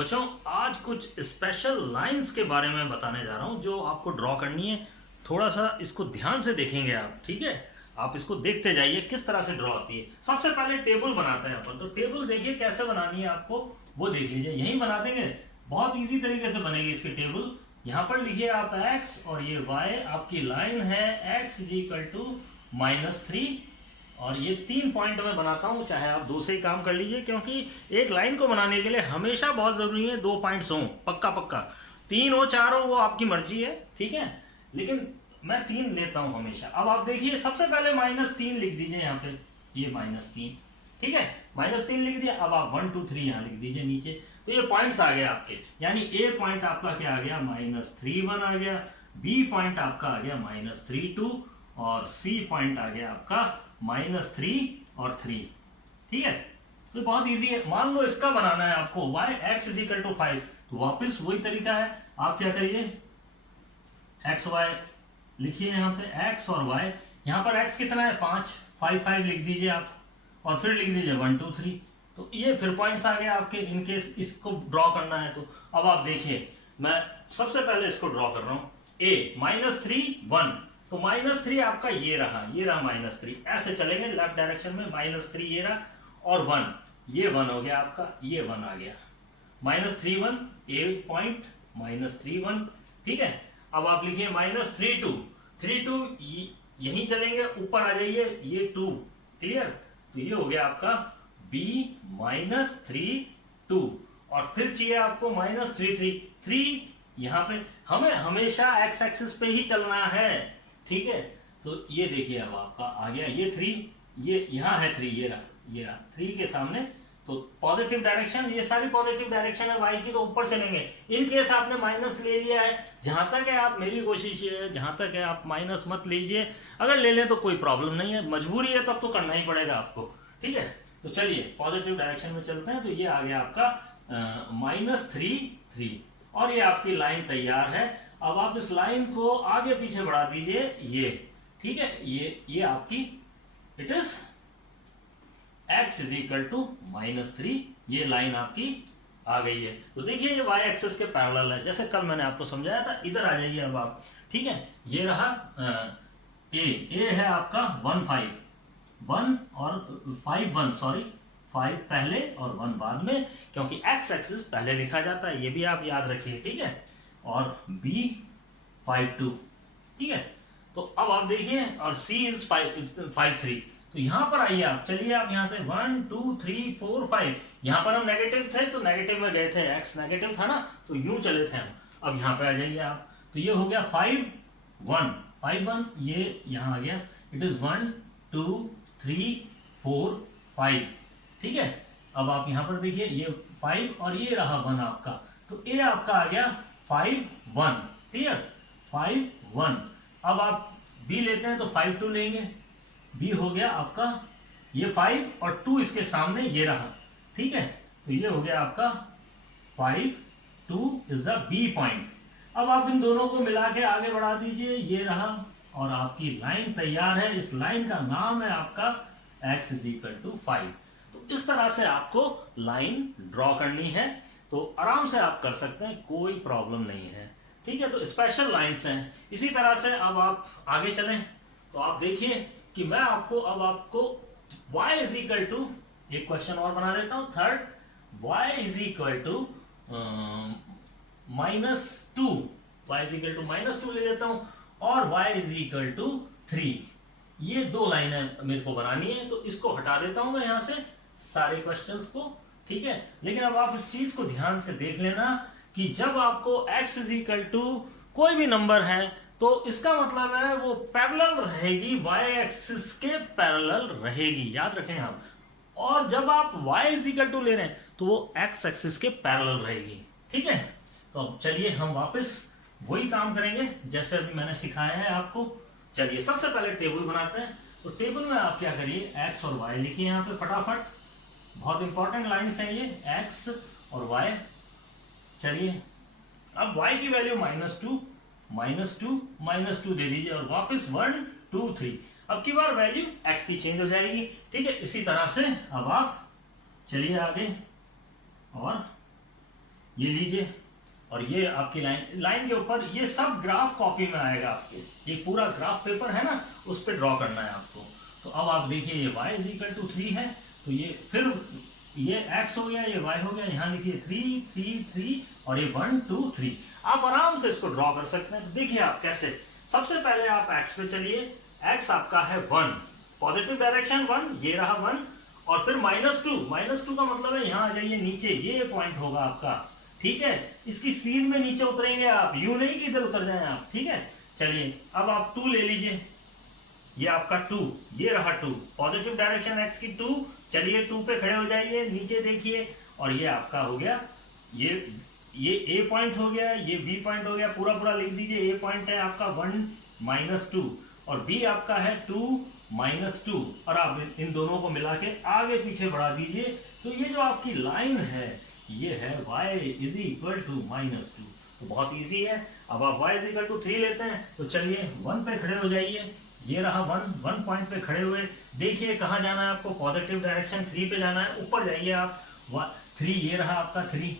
बच्चों, आज कुछ स्पेशल लाइंस के बारे में बताने जा रहा हूँ जो आपको ड्रॉ करनी है। थोड़ा सा इसको ध्यान से देखेंगे आप, ठीक है। आप इसको देखते जाइए किस तरह से ड्रॉ होती है। सबसे पहले टेबल बनाते हैं अपन, तो टेबल देखिए कैसे बनानी है आपको, वो देख लीजिए। यहीं बना देंगे, बहुत इजी तरीके से बनेगी इसकी टेबल। यहाँ पर लिखिए आप x और ये y, आपकी लाइन है x इज इक्वल टू -3। और ये 3 पॉइंट में बनाता हूँ, चाहे आप 2 से ही काम कर लीजिए, क्योंकि एक लाइन को बनाने के लिए हमेशा बहुत ज़रूरी है 2 पॉइंट्स हों, पक्का पक्का। 3 हो 4 हो वो आपकी मर्जी है, ठीक है, लेकिन मैं 3 लेता हूँ हमेशा। अब आप देखिए, सबसे पहले -3 लिख दीजिए यहाँ पे, ये -3, ठीक है, -3 लिख दिया। अब आप 1 2 3 यहाँ लिख दीजिए नीचे, तो ये पॉइंट्स आ गए आपके। यानी ए पॉइंट आपका क्या आ गया, -3 1 आ गया, बी पॉइंट आपका आ गया -3 2, और सी पॉइंट आ गया आपका -3 और 3, ठीक है। तो बहुत इजी है। मान लो इसका बनाना है आपको y x is equal to 5, तो वापस वही तरीका है। आप क्या करिए, x y लिखिए यहाँ पे, x और y। यहाँ पर x कितना है, 5 5 5 लिख दीजिए आप, और फिर लिख दीजिए 1 2 3। तो ये फिर पॉइंट्स आ गए आपके, इनकेस इसको ड्रॉ करना है तो। अब आप देखिए, मैं सबसे पहले इसको ड्रॉ कर रहा हूँ। a -3 1, तो -3 आपका ये रहा -3। ऐसे चलेंगे लेफ्ट डायरेक्शन में, -3 ये रहा, और 1, ये 1 हो गया आपका, ये 1 आ गया, -3 1 ए पॉइंट, -3 1, ठीक है। अब आप लिखिए -3 2 3 2, यहीं चलेंगे, ऊपर आ जाइए, ये 2, क्लियर। तो ये हो गया आपका b -3 2, और फिर चाहिए आपको -3 3 3। यहाँ पे हमें हमेशा x एक्सिस पे ही चलना है, ठीक है। तो ये देखिए, अब आपका आ गया ये 3, ये यहाँ है 3, ये रहा 3 के सामने। तो पॉजिटिव डायरेक्शन, ये सारी पॉजिटिव डायरेक्शन है y की, तो ऊपर चलेंगे। इन केस आपने माइनस ले लिया है, जहां तक है आप, मेरी कोशिश ये है, जहां तक है आप माइनस मत लीजिए। अगर ले लें तो कोई प्रॉब्लम नहीं है, मजबूरी है तब तो करना ही पड़ेगा आपको, ठीक है। तो चलिए पॉजिटिव डायरेक्शन में चलते हैं। तो ये आ गया आपका -3 3, और ये आपकी लाइन तैयार है। अब आप इस लाइन को आगे पीछे बढ़ा दीजिए, ये, ठीक है, ये आपकी, it is x is equal to -3, ये लाइन आपकी आ गई है। तो देखिए ये y एक्सिस के पैरेलल है, जैसे कल मैंने आपको समझाया था। इधर आ जाइए अब आप, ठीक है। ये रहा ए है आपका 1 5 1 और 5 1, सॉरी 5 पहले और 1 बाद में, क्योंकि x एक्सिस पहले लिखा जाता है, ये भी आप याद रखिए, ठीक है। और b 5 2, ठीक है। तो अब आप देखिए, और c इज 5 3। तो यहां पर आइए आप, चलिए आप यहां से 1 2 3 4 5, यहां पर हम नेगेटिव थे तो नेगेटिव में गए थे, x नेगेटिव था ना, तो यूं चले थे हम। अब यहां पे आ जाइए आप, तो ये हो गया 5 1 5 1, ये यहां आ गया, इट इज 1 2 3 4 5, ठीक है। अब आप यहां पर देखिए, ये 5 और ये रहा 1 आपका, तो ये आपका आ गया 5 1, क्लियर, 5 1। अब आप b लेते हैं तो 5 2 लेंगे, b हो गया आपका ये 5 और 2 इसके सामने ये रहा, ठीक है। तो ये हो गया आपका 5 2 इज द b पॉइंट। अब आप इन दोनों को मिला के आगे बढ़ा दीजिए, ये रहा, और आपकी लाइन तैयार है। इस लाइन का नाम है आपका x इज इक्वल टू 5। तो इस तरह से आपको लाइन ड्रॉ करनी है, तो आराम से आप कर सकते हैं, कोई प्रॉब्लम नहीं है, ठीक है। तो स्पेशल लाइंस हैं। इसी तरह से अब आप आगे चलें, तो आप देखिए कि मैं आपको y इज इक्वल टू, एक क्वेश्चन और बना देता हूं, third, y is equal to -2, y is equal to -2 ले लेता हूं, और y इज इक्वल टू 3। ये 2 लाइनें मेरे को बनानी है, तो इसको हटा देता हूं मैं यहां से सारे क्वेश्चंस को, ठीक है। लेकिन अब आप इस चीज को ध्यान से देख लेना कि जब आपको x इज इक्वल टू कोई भी नंबर है, तो इसका मतलब है वो पैरेलल रहेगी, y एक्सिस के पैरेलल रहेगी, याद रखें आप। और जब आप y इज इक्वल टू ले रहे हैं तो वो x एक्सिस के पैरेलल रहेगी, ठीक है। तो अब चलिए हम वापस वही काम करेंगे जैसे अभी मैंने सिखाया है आपको। चलिए सबसे पहले टेबल बनाते हैं। तो टेबल में आप क्या करिए, x और y लिखिए यहाँ पे फटाफट, बहुत इंपॉर्टेंट लाइंस हैं ये, x और y। चलिए अब y की वैल्यू -2 दे दीजिए, और वापस 1 2 3। अब की बार वैल्यू x की चेंज हो जाएगी, ठीक है। इसी तरह से अब आप चलिए आगे, और ये लीजिए, और ये आपकी लाइन के ऊपर ये सब ग्राफ कॉपी में आएगा आपके, ये पूरा ग्राफ पेपर है ना, उस पर ड्रॉ करना है आपको। तो अब आप देखिए ये y इज इक्वल टू 3 है, तो ये फिर ये x हो गया, ये y हो गया, यहाँ लिखिए 3 3 3 और ये 1 2 3। आप आराम से इसको ड्रॉ कर सकते हैं। देखिए आप कैसे, सबसे पहले आप x पे चलिए, x आपका है 1, पॉजिटिव डायरेक्शन 1, ये रहा 1, और फिर -2 का मतलब है यहाँ आ जाइए नीचे, ये पॉइंट होगा आपका, ठीक है। इसकी सीध में नीचे उतरेंगे आप, यूं नहीं कि इधर उतर जाएं आप, ठीक है। चलिए अब आप 2 ले लीजिए, ये आपका 2, ये रहा 2, पॉजिटिव डायरेक्शन x की 2। चलिए 2 पे खड़े हो जाइए, नीचे देखिए, और ये आपका हो गया, ये A पॉइंट हो गया, ये B पॉइंट हो गया, पूरा पूरा लिख दीजिए। A पॉइंट है आपका 1 -2 और B आपका है 2 -2, और आप इन दोनों को मिला के आगे पीछे बढ़ा दीजिए। तो ये जो आपकी लाइन है ये है y इज इक्वल टू -2। तो बहुत इजी है। अब आप y इज इक्वल टू 3 लेते हैं, तो चलिए 1 पे खड़े हो जाइए, ये रहा 1 पॉइंट पे खड़े हुए। देखिए कहाँ जाना है आपको, पॉजिटिव डायरेक्शन 3 पे जाना है, ऊपर जाइए आप, 3, ये रहा आपका 3,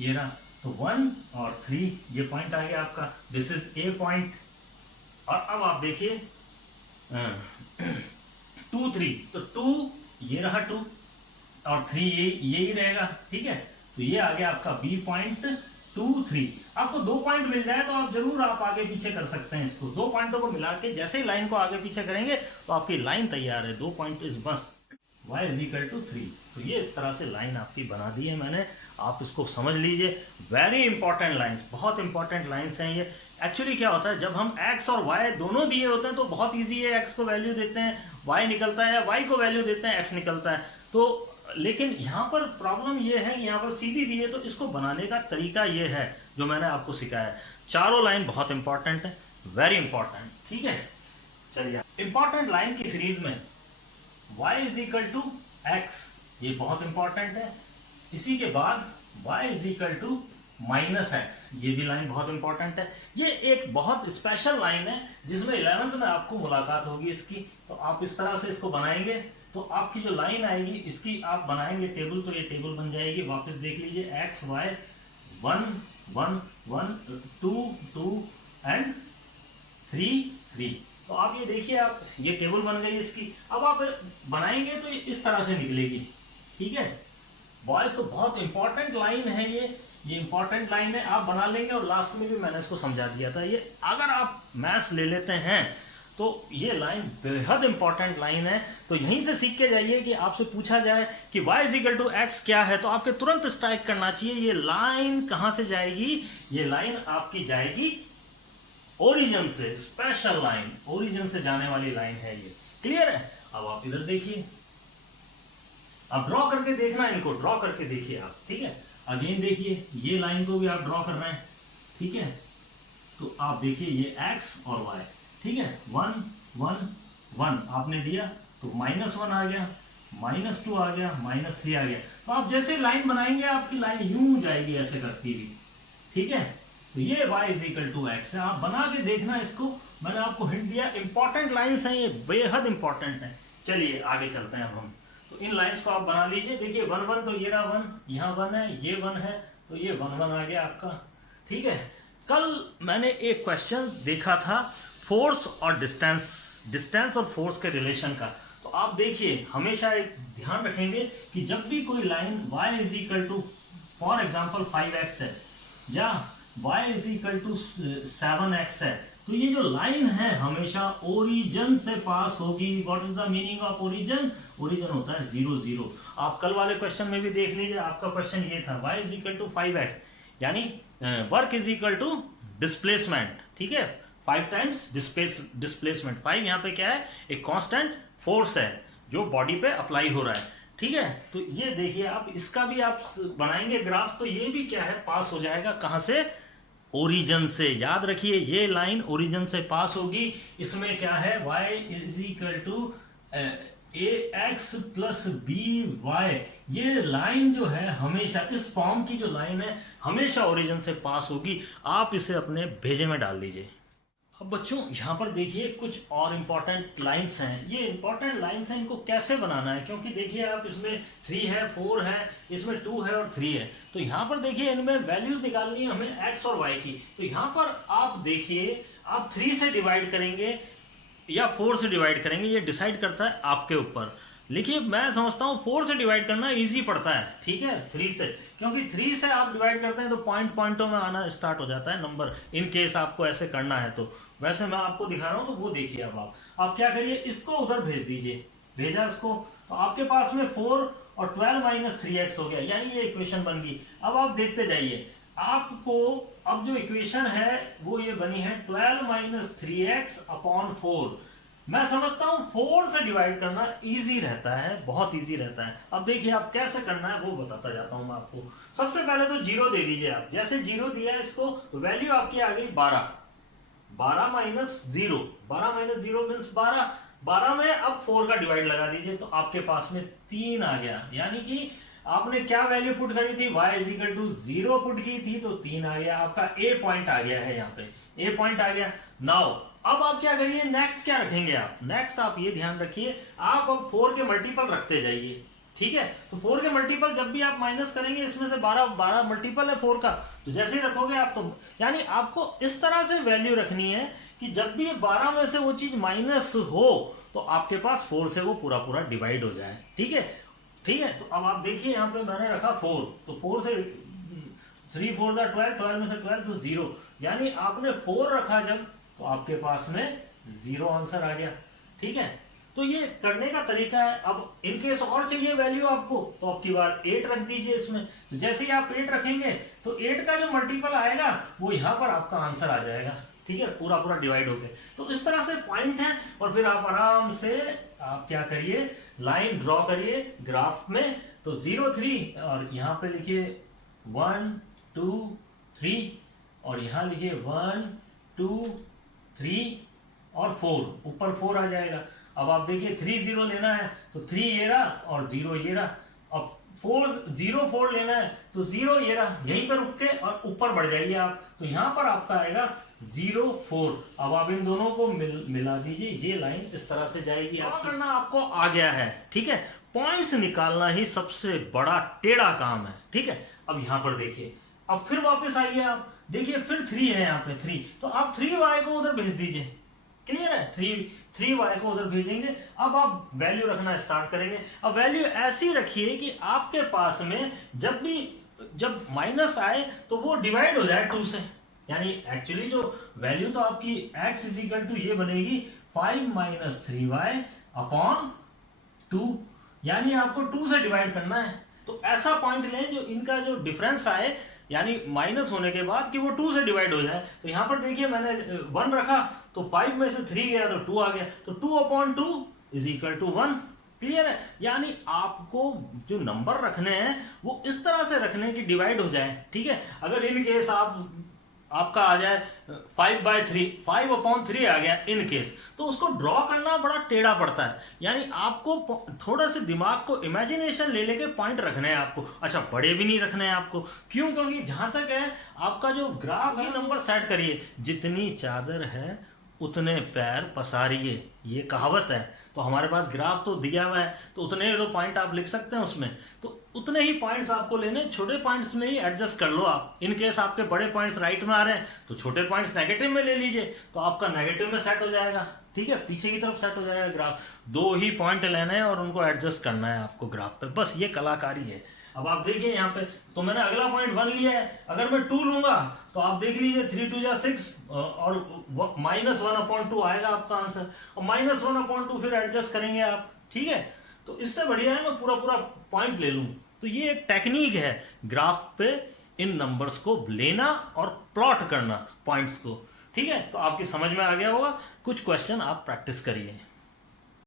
ये रहा, तो 1 और 3 ये पॉइंट आ गया आपका, दिस इज A पॉइंट। और अब आप देखिए 2 3, तो 2 ये रहा 2 और 3 ये ही रहेगा, ठीक है। तो ये आ गया आपका B पॉइंट 2 3। आपको 2 पॉइंट मिल जाए तो आप जरूर आप आगे पीछे कर सकते हैं इसको। 2 पॉइंटों को मिला के जैसे ही लाइन को आगे पीछे करेंगे तो आपकी लाइन तैयार है। 2 point is must, y is equal to 3। तो ये इस तरह से लाइन आपकी बना दी है मैंने, आप इसको समझ लीजिए। वेरी इंपॉर्टेंट लाइंस, बहुत इंपॉर्टेंट लाइंस हैं ये। एक्चुअली क्या होता है, जब हम x और y दोनों दिए होते हैं तो बहुत इजी है, x को वैल्यू देते हैं y निकलता है, y को वैल्यू देते हैं x निकलता है। तो लेकिन यहाँ पर प्रॉब्लम ये है, यहाँ पर सीधी दी है, तो इसको बनाने का तरीका ये है जो मैंने आपको सिखाया। चारों लाइन बहुत इंपॉर्टेंट है, वेरी इंपॉर्टेंट, ठीक है। चलिए इंपॉर्टेंट लाइन की सीरीज में y is equal to x, ये बहुत इंपॉर्टेंट है। इसी के बाद y is equal to -x, ये भी लाइन बहुत इंपॉर्टेंट है। ये एक बहुत स्पेशल लाइन है जिसमें 11th में आपको मुलाकात होगी इसकी। तो आप इस तरह से इसको बनाएंगे तो आपकी जो लाइन आएगी इसकी आप बनाएंगे टेबल, तो ये टेबल बन जाएगी। वापस देख लीजिए, x y 1 1 1 2 2 एंड 3 3। तो आप ये देखिए, आप ये टेबल बन गई इसकी। अब आप बनाएंगे तो इस तरह से निकलेगी, ठीक है। बॉयज तो बहुत इंपॉर्टेंट लाइन है ये इंपॉर्टेंट लाइन है, आप बना लेंगे। और लास्ट में भी मैंने इसको समझा दिया था। ये अगर आप मैथ्स ले लेते हैं तो ये लाइन बेहद इंपॉर्टेंट लाइन है। तो यहीं से सीख के जाइए कि आपसे पूछा जाए कि y is equal to x क्या है, तो आपके तुरंत स्ट्राइक करना चाहिए ये लाइन कहाँ से जाएगी। ये लाइन आपकी जाएगी ओरिजिन से, स्पेशल लाइन, ओरिजिन से जाने वाली लाइन है ये। क्लियर है। अब आप इधर देखिए, अब ड्रॉ करके देखना, इनको ड्रॉ करके देखिए आप, ठीक है। अगेन देखिए, ये लाइन को भी आप ड्रॉ कर रहे हैं, ठीक है। तो आप देखिए ये x और y, ठीक है। 1 1 1 आपने दिया तो -1 आ गया, -2 आ गया, -3 आ गया। तो आप जैसे लाइन बनाएंगे आपकी लाइन यूं जाएगी ऐसे करती हुई, ठीक है। तो ये y is equal to x है, आप बना के देखना इसको। मैंने आपको हिंट दिया, इंपॉर्टेंट लाइंस हैं ये, बेहद इंपॉर्टेंट है। चलिए आगे चलते हैं अब हम। तो इन लाइंस को आप बना लीजिए। देखिए 1 1, तो ये रहा 1, यहाँ 1 है, ये 1 है, तो ये 1 1 आ गया आपका, ठीक है। कल मैंने एक क्वेश्चन देखा था फोर्स और डिस्टेंस और फोर्स के रिलेशन का। तो आप देखिए, हमेशा एक ध्यान रखेंगे कि जब भी कोई line y is equal to for example 5x है या y is equal to 7x है, तो ये जो लाइन है हमेशा ओरिजिन से पास होगी। What is the meaning of origin? Origin होता है 0 0। आप कल वाले क्वेश्चन में भी देख लीजिए, आपका क्वेश्चन ये था y is equal to 5x, यानी work is equal to displacement, ठीक है। 5 टाइम्स डिस्प्लेसमेंट। 5 यहाँ पे क्या है, एक कांस्टेंट फोर्स है जो बॉडी पे अप्लाई हो रहा है, ठीक है। तो ये देखिए आप, इसका भी आप बनाएंगे ग्राफ, तो ये भी क्या है, पास हो जाएगा कहाँ से, ओरिजिन से। याद रखिए ये लाइन ओरिजिन से पास होगी। इसमें क्या है, y is equal to ax plus by। ये लाइन जो है हमेशा, इस फॉर्म की जो लाइन है हमेशा ओरिजिन से पास होगी। आप इसे अपने भेजे में डाल दीजिए। अब बच्चों यहाँ पर देखिए कुछ और इम्पोर्टेंट लाइंस हैं। ये इम्पोर्टेंट लाइंस हैं, इनको कैसे बनाना है, क्योंकि देखिए आप इसमें 3 है, 4 है, इसमें 2 है और 3 है। तो यहाँ पर देखिए इनमें वैल्यूज निकालनी है हमें x और y की। तो यहाँ पर आप देखिए आप 3 से डिवाइड करेंगे या 4 से डिवाइड करेंगे, ये डिसाइड करता है आपके ऊपर। देखिए मैं समझता हूँ 4 से डिवाइड करना इजी पड़ता है, ठीक है, 3 से, क्योंकि 3 से आप डिवाइड करते हैं तो पॉइंटों में आना स्टार्ट हो जाता है नंबर, इन केस आपको ऐसे करना है तो। वैसे मैं आपको दिखा रहा हूँ तो वो देखिए। अब आप क्या करिए, इसको उधर भेज दीजिए, भेजा इसको, तो आपके पास में 4 और 12 माइनस 3x हो गया, यानी ये इक्वेशन बन गई। अब आप देखते जाइए, आपको अब जो इक्वेशन है वो ये बनी है 12 माइनस 3x अपॉन 4। मैं समझता हूँ 4 से डिवाइड करना इजी रहता है, बहुत इजी रहता है। अब देखिए आप कैसे करना है वो बताता जाता हूँ मैं आपको। सबसे पहले तो 0 दे दीजिए आप, जैसे 0 दिया है इसको तो वैल्यू आपकी आ गई 12। 12 माइनस 0, 12 माइनस 0 मीन्स 12। 12 में अब 4 का डिवाइड लगा दीजिए तो आपके पास में 3 आ गया, यानी कि आपने क्या वैल्यू पुट करी थी, y is equal to 0 put की थी तो 3 आ गया, आपका ए पॉइंट आ गया है, यहाँ पे ए पॉइंट आ गया। नाउ अब आप क्या करिए, नेक्स्ट क्या रखेंगे आप, नेक्स्ट आप ये ध्यान रखिए, आप अब 4 के मल्टीपल रखते जाइए, ठीक है। तो 4 के मल्टीपल जब भी आप माइनस करेंगे, इसमें से 12 मल्टीपल है 4 का, तो जैसे ही रखोगे आप तो यानी आपको इस तरह से वैल्यू रखनी है कि जब भी 12 में से वो चीज माइनस हो तो आपके पास 4 से वो पूरा पूरा डिवाइड हो जाए, ठीक है, ठीक है। तो अब आप देखिए यहाँ पे मैंने रखा 4, तो 4 से 3 4 12, 12 में से 12 तो 0, यानी आपने 4 रखा जब तो आपके पास में 0 आंसर आ गया, ठीक है। तो ये करने का तरीका है। अब इन केस और चाहिए वैल्यू आपको तो अब की बार 8 रख दीजिए इसमें, तो जैसे ही आप 8 रखेंगे तो 8 का जो मल्टीपल आएगा वो यहाँ पर आपका आंसर आ जाएगा, ठीक है, पूरा पूरा डिवाइड हो गया। तो इस तरह से पॉइंट है, और फिर आप आराम से आप क्या करिए, लाइन ड्रॉ करिए ग्राफ में। तो 0 3 और यहाँ पे लिखिए 1 2 3 और यहाँ लिखिए 1 2 3 और 4, ऊपर 4 आ जाएगा। अब आप देखिए 3 0 लेना है तो 3 ये रहा और 0 ये रहा। अब 0 4 लेना है तो 0 ये रहा, यहीं पर रुक के और ऊपर बढ़ जाइए आप, तो यहाँ पर आपका आएगा 0 4। अब आप इन दोनों को मिला दीजिए, ये लाइन इस तरह से जाएगी। आप करना आपको आ गया है, ठीक है। पॉइंट्स निकालना ही सबसे बड़ा टेढ़ा काम है, ठीक है। अब यहाँ पर देखिए, अब फिर वापस आइए, आप देखिए फिर 3 है यहाँ पे 3, तो आप 3y को उधर भेज दीजिए, क्लियर है, 3y को उधर भेजेंगे। अब आप वैल्यू रखना स्टार्ट करेंगे। अब वैल्यू ऐसी रखिए कि आपके पास में जब माइनस आए तो वो डिवाइड हो जाए 2 से, यानी एक्चुअली जो वैल्यू तो आपकी x इज इक्वल टू ये बनेगी 5 माइनस 3y अपॉन 2, यानी आपको 2 से डिवाइड करना है। तो ऐसा पॉइंट लें जो इनका जो डिफरेंस आए, यानी माइनस होने के बाद कि वो 2 से डिवाइड हो जाए। तो यहाँ पर देखिए मैंने 1 रखा तो 5 में से 3 गया तो 2 आ गया, तो 2 upon 2 is equal to 1, clear है। यानी आपको जो नंबर रखने हैं वो इस तरह से रखने की डिवाइड हो जाए, ठीक है। अगर इन केस आपका आ जाए 5/3, 5/3 आ गया इन केस, तो उसको ड्रॉ करना बड़ा टेढ़ा पड़ता है। यानी आपको थोड़ा सा दिमाग को इमेजिनेशन ले लेके पॉइंट रखने हैं आपको। अच्छा, बड़े भी नहीं रखने हैं आपको, क्यों, क्योंकि जहां तक है आपका जो ग्राफ है नंबर सेट करिए, जितनी चादर है उतने पैर पसारिए, ये कहावत है। तो हमारे पास ग्राफ तो दिया हुआ है, तो उतने जो पॉइंट आप लिख सकते हैं उसमें, तो उतने ही पॉइंट्स आपको लेने, छोटे पॉइंट्स में ही एडजस्ट कर लो आप। इन केस आपके बड़े पॉइंट्स राइट में आ रहे हैं तो छोटे पॉइंट्स नेगेटिव में ले लीजिए, तो आपका नेगेटिव में सेट हो जाएगा, ठीक है, पीछे की तरफ सेट हो जाएगा ग्राफ। 2 ही पॉइंट लेने हैं और उनको एडजस्ट करना है आपको ग्राफ पे, बस ये कलाकारी है। अब आप देखिए यहाँ पे, तो मैंने अगला पॉइंट 1 लिया है, अगर मैं 2 लूंगा तो आप देख लीजिए 3 2 6 और -1/2 आएगा आपका आंसर, और -1/2 फिर एडजस्ट करेंगे आप, ठीक है। तो इससे बढ़िया है मैं पूरा पूरा पॉइंट ले लूं। तो ये एक टेक्निक है ग्राफ पे इन नंबर्स को लेना और प्लॉट करना पॉइंट्स को, ठीक है। तो आपकी समझ में आ गया होगा, कुछ क्वेश्चन आप प्रैक्टिस करिए।